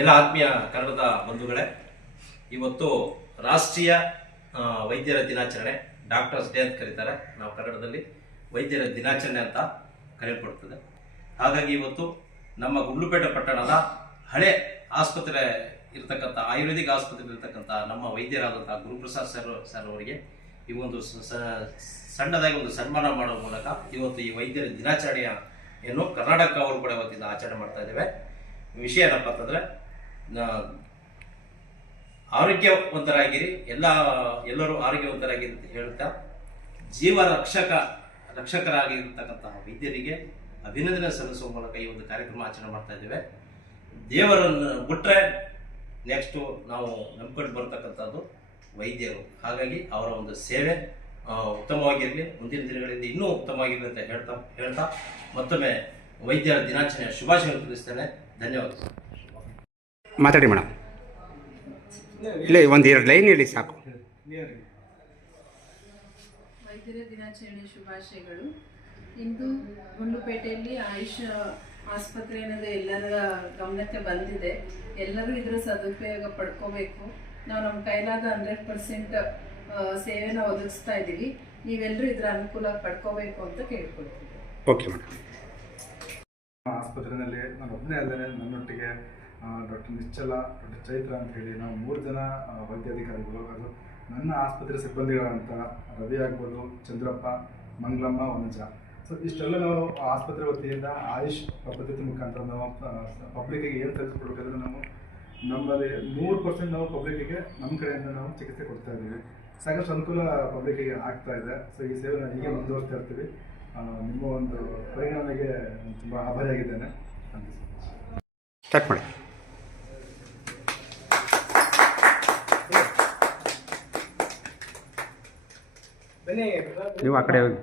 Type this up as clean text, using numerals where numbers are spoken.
ಎಲ್ಲ ಆತ್ಮೀಯ ಕನ್ನಡದ ಬಂಧುಗಳೇ, ಇವತ್ತು ರಾಷ್ಟ್ರೀಯ ವೈದ್ಯರ ದಿನಾಚರಣೆ, ಡಾಕ್ಟರ್ಸ್ ಡೇ ಅಂತ ಕರೀತಾರೆ. ನಾವು ಕನ್ನಡದಲ್ಲಿ ವೈದ್ಯರ ದಿನಾಚರಣೆ ಅಂತ ಕರೆಯಲ್ಪಡ್ತದೆ. ಹಾಗಾಗಿ ಇವತ್ತು ನಮ್ಮ ಗುಂಡ್ಲುಪೇಟೆ ಪಟ್ಟಣದ ಹಳೆ ಆಸ್ಪತ್ರೆ ಇರತಕ್ಕಂಥ ಆಯುರ್ವೇದಿಕ್ ಆಸ್ಪತ್ರೆ ಇರತಕ್ಕಂಥ ನಮ್ಮ ವೈದ್ಯರಾದಂಥ ಗುರುಪ್ರಸಾದ್ ಸರ್ ಅವರಿಗೆ ಈ ಒಂದು ಸಣ್ಣದಾಗಿ ಒಂದು ಸನ್ಮಾನ ಮಾಡುವ ಮೂಲಕ ಇವತ್ತು ಈ ವೈದ್ಯರ ದಿನಾಚರಣೆಯನ್ನು ಕರ್ನಾಟಕ ಅವರು ಕೂಡ ಇವತ್ತಿಂದ ಆಚರಣೆ ಮಾಡ್ತಾ ಇದ್ದೇವೆ. ವಿಷಯ ಏನಪ್ಪ ಅಂತಂದ್ರೆ, ಆರೋಗ್ಯವಂತರಾಗಿರಿ, ಎಲ್ಲರೂ ಆರೋಗ್ಯವಂತರಾಗಿರಿ ಅಂತ ಹೇಳ್ತಾ ಜೀವ ರಕ್ಷಕರಾಗಿರ್ತಕ್ಕಂತಹ ವೈದ್ಯರಿಗೆ ಅಭಿನಂದನೆ ಸಲ್ಲಿಸುವ ಮೂಲಕ ಈ ಒಂದು ಕಾರ್ಯಕ್ರಮ ಆಚರಣೆ ಮಾಡ್ತಾ ಇದ್ದೇವೆ. ದೇವರನ್ನು ಬಿಟ್ರೆ ನೆಕ್ಸ್ಟು ನಾವು ನಂಬ್ಕೊಂಡು ಬರ್ತಕ್ಕಂಥದ್ದು ವೈದ್ಯರು. ಹಾಗಾಗಿ ಅವರ ಒಂದು ಸೇವೆ ಉತ್ತಮವಾಗಿರಲಿ, ಮುಂದಿನ ದಿನಗಳಲ್ಲಿ ಇನ್ನೂ ಉತ್ತಮವಾಗಿರಲಿ ಅಂತ ಹೇಳ್ತಾ ಮತ್ತೊಮ್ಮೆ ವೈದ್ಯರ ದಿನಾಚರಣೆಯ ಶುಭಾಶಯಗಳನ್ನು ತಿಳಿಸ್ತೇನೆ. ಧನ್ಯವಾದ. ಮಾತಾಡಿ ಮೇಡಮ್. ಇಲ್ಲ, ಒಂದು 2 ಲೈನ್ ಹೇಳಿ ಸಾಕು. ವೈದ್ಯರ ದಿನಾಚರಣೆ ಶುಭಾಶಯಗಳು. ಇಂದು ಗುಂಡ್ಲುಪೇಟೆಯಲ್ಲಿ ಆಯುಷ್ ಆಸ್ಪತ್ರೆ ಅನ್ನೋದು ಎಲ್ಲರ ಗಮನಕ್ಕೆ ಬಂದಿದೆ. ಎಲ್ಲರೂ ಇದರ ಸದುಪಯೋಗ ಪಡ್ಕೋಬೇಕು. ನಾವು ನಮ್ಮ ಕೈಲಾದ 100% ಸೇವೆನ ಒದಗಿಸ್ತಾ ಇದ್ದೀವಿ. ನೀವೆಲ್ಲರೂ ಇದರ ಅನುಕೂಲ ಪಡ್ಕೋಬೇಕು ಅಂತ ಕೇಳ್ಕೊಳ್ತೀವಿ. Okay madam. ಆಸ್ಪತ್ರೆಯಲ್ಲಿ ನಾನು ಒಬ್ಬನೇ ಅಲ್ಲದೆ ನನ್ನೊಟ್ಟಿಗೆ ಡಾಕ್ಟರ್ ನಿಶ್ಚಲ, ಡಾಕ್ಟರ್ ಚೈತ್ರ ಅಂತ ಹೇಳಿ ನಾವು 3 ಜನ ವೈದ್ಯಾಧಿಕಾರಿಗಳು. ಅದು ನನ್ನ ಆಸ್ಪತ್ರೆ ಸಿಬ್ಬಂದಿಗಳಂತ ರವಿ ಆಗ್ಬೋದು, ಚಂದ್ರಪ್ಪ, ಮಂಗಳಮ್ಮ, ವನಜ. ಸೊ ಇಷ್ಟೆಲ್ಲ ನಾವು ಆಸ್ಪತ್ರೆ ವತಿಯಿಂದ ಆಯುಷ್ ಪದ್ಧತಿ ಮುಖಾಂತರ ನಾವು ಪಬ್ಲಿಕ್ಕಿಗೆ ಏನು ತಿಳಿಸ್ಕೊಡ್ಬೇಕಂದ್ರೆ, ನಮ್ಮಲ್ಲಿ 100% ನಾವು ಪಬ್ಲಿಕ್ಕಿಗೆ ನಮ್ಮ ಕಡೆಯಿಂದ ನಾವು ಚಿಕಿತ್ಸೆ ಕೊಡ್ತಾ ಇದ್ದೀವಿ. ಸಾಕಷ್ಟು ಅನುಕೂಲ ಪಬ್ಲಿಕ್ಕಿಗೆ ಆಗ್ತಾ ಇದೆ. ಸೊ ಈ ಸೇವೆ ನಾವು ಹೀಗೆ ಮುಂದುವರಿಸ್ತಾ ಇರ್ತೀವಿ. ನಿಮ್ಮ ಒಂದು ಪರಿಗಣನೆಗೆ ತುಂಬ ಆಭಾರಿಯಾಗಿದ್ದೇನೆ. ಸ್ಟಾರ್ಟ್ ಮಾಡಿ. ನೀವು ಆ ಕಡೆ ಹೋಗಿ.